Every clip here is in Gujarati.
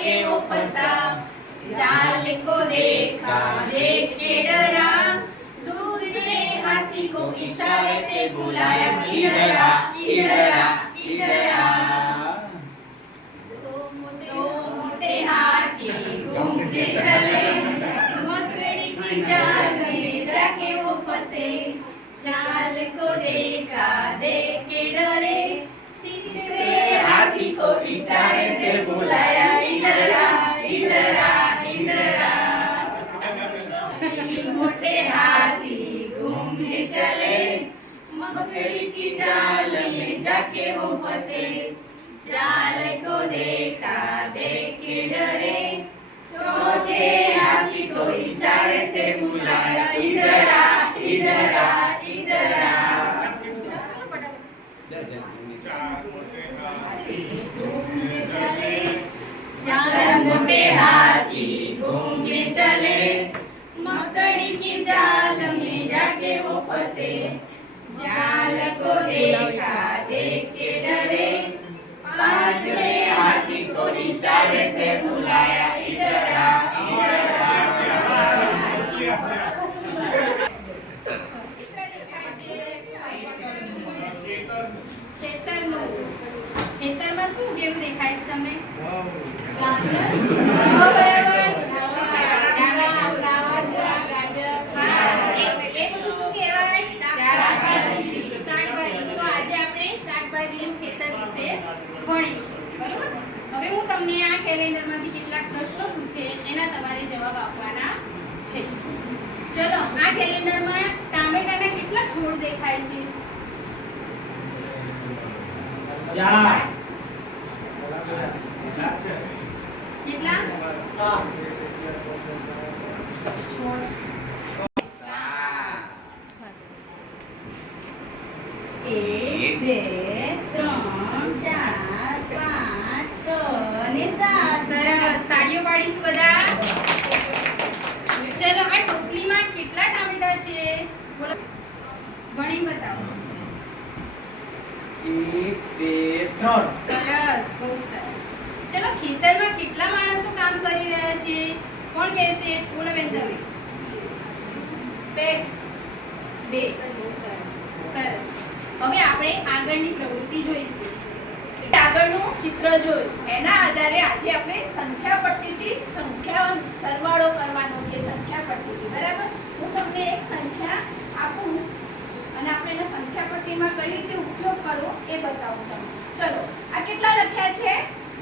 जाके वो फंसा, जाल को देखा देख के डरा, दूसरे हाथी को इशारे से बुलाया, इधर आ इधर आ इधर आ। दो मोटे हाथी घूमते चले, मकड़ी की जाल में जाके वो फंसे, जाल को देखा देख के डरे, तीसरे हाथी को इशारे से बुलाया, इधर आ इधर आ इधर आ। तीन मोटे हाथी घूमने चले, मकड़ी की जाल में जाके वो फंसे, जाल को देखा देख के डरे, चौथे हाथी को इशारे से बुलाया, इधर आ इधर आ इधर आ। चार मोटे हाथी घूमने चले, मकड़ी की जाल में जाके वो फंसे, जाल को देखा देख के डरे, पांचवें हाथी को इशारे से बुलाया, इधर आ इधर आ। ખેતરમાં શું કેવું દેખાય છે તમને? હું તમને આ કેલેન્ડરમાંથી કેટલાક પ્રશ્નો પૂછે એના તમારે જવાબ આપવાના છે. ચલો, આ કેલેન્ડરમાં ટામેટાના કેટલા છોડ દેખાય છે? કેટલા? 1 2 3 4 5 6 અને 7. સરસ, તાળીઓ પાડીશું બધા. ચલો, આ ટોપલીમાં કેટલા ટામેટા છે? બોલો, ગણી બતાવો. 1 2 3. સરસ, બહુ સરસ. ચલો, ખેતરમાં કેટલા માણસો કામ કરી રહ્યા છે? કોણ કહેશે? બોલો બેન તમે. 2. સરસ. હવે આપણે આગળની પ્રવૃત્તિ જોઈશું. આગળનું ચિત્ર જોયું, એના આધારે આજે આપણે સંખ્યા પટ્ટીથી સંખ્યા સરવાળો કરવાનો છે. સંખ્યા પટ્ટીથી, બરાબર? હું તમને એક સંખ્યા આપું અને આપણે એને સંખ્યા પટ્ટીમાં કઈ રીતે ઉપયોગ કરવો એ બતાવું તમને. ચલો, આ કેટલા લખ્યા છે?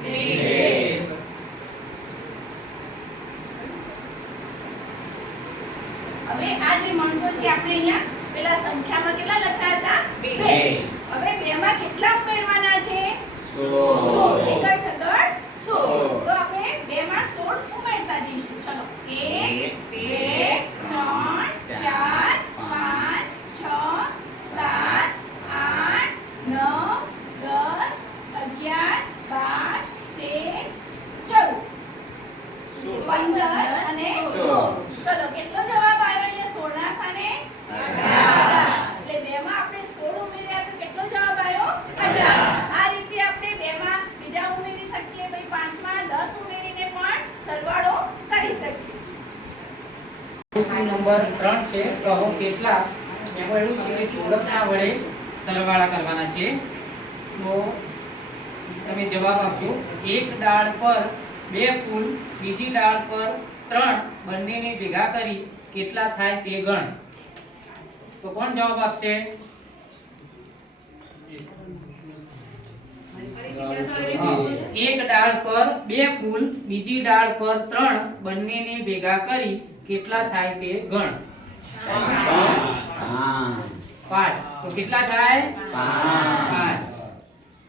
2. હવે આ જે મણકો છે આપણે અહીંયા પેલા સંખ્યામાં કેટલા લખ્યા હતા? 2. હવે 2 માં કેટલા ઉમેરવાના છે? 16. એકડ સગડ 16. તો આપણે 2 માં 16 ઉમેરતા જઈશું. ચલો, 1 2 3 4 5 6 7 8 9 10 11 12 13 14 15 અને 16. ચલો, કેટલો જવાબ આવ્યો અહીંયા? 16 ના સ્થાને 18. એટલે 2 માં આપણે 16 ઉમેર્યા તો કેટલો જવાબ આવ્યો? 18. આ રીતે આપણે 2 માં બીજા ઉમેરી શકીએ, ભાઈ 5 માં 10 ઉમેરીને પણ સરવાળો કરી શકીએ. નંબર 3 છે. કહો કેટલા? એમાં એવું છે કે ચોરસના વડે સરવાળા કરવાના છે. તો તમે જવાબ આપજો. એક ડાળ પર 2 ફૂલ, બીજી ડાળ પર 3, બંનેને ભેગા કરી કેટલા થાય તે ગણ. તો કોણ જવાબ આપશે? એક ડાળ પર 2 ફૂલ, બીજી ડાળ પર 3, બંનેને ભેગા કરી કેટલા થાય તે ગણ. 5. તો કેટલા થાય? 5.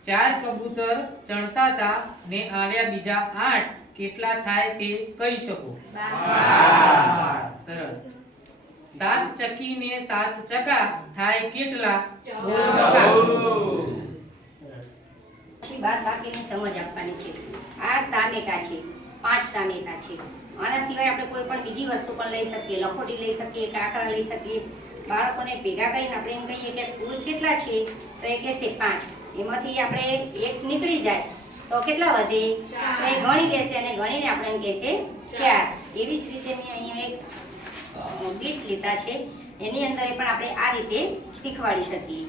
4 કબૂતર ચણતા હતા ને આવ્યા બીજા 8, કેટલા થાય તે કહી શકો? 12. સરસ. 7 ચકી ને 7 ચકા થાય કેટલા? 14. બાદ બાકીની સમજ આપવાની છે. આ ટામેટા છે, 5 ટામેટા છે. આના સિવાય આપણે કોઈ પણ બીજી વસ્તુ પણ લઈ શકીએ, લખોટી લઈ શકીએ, કાકરા લઈ શકીએ. બાળકોને ભેગા કરીને આપણે એમ કહીએ કે કુલ કેટલા છે, તો એ કહેશે 5. એમાંથી આપણે 1 નીકળી જાય તો કેટલા વધે? તો એ ગણી લેશે અને ગણીને આપણે એમ કહેશે 4. એવી જ રીતે મેં અહીંયા એક ગીત લીધા છે, એની અંદર પણ આપણે આ રીતે શીખવાડી શકીએ.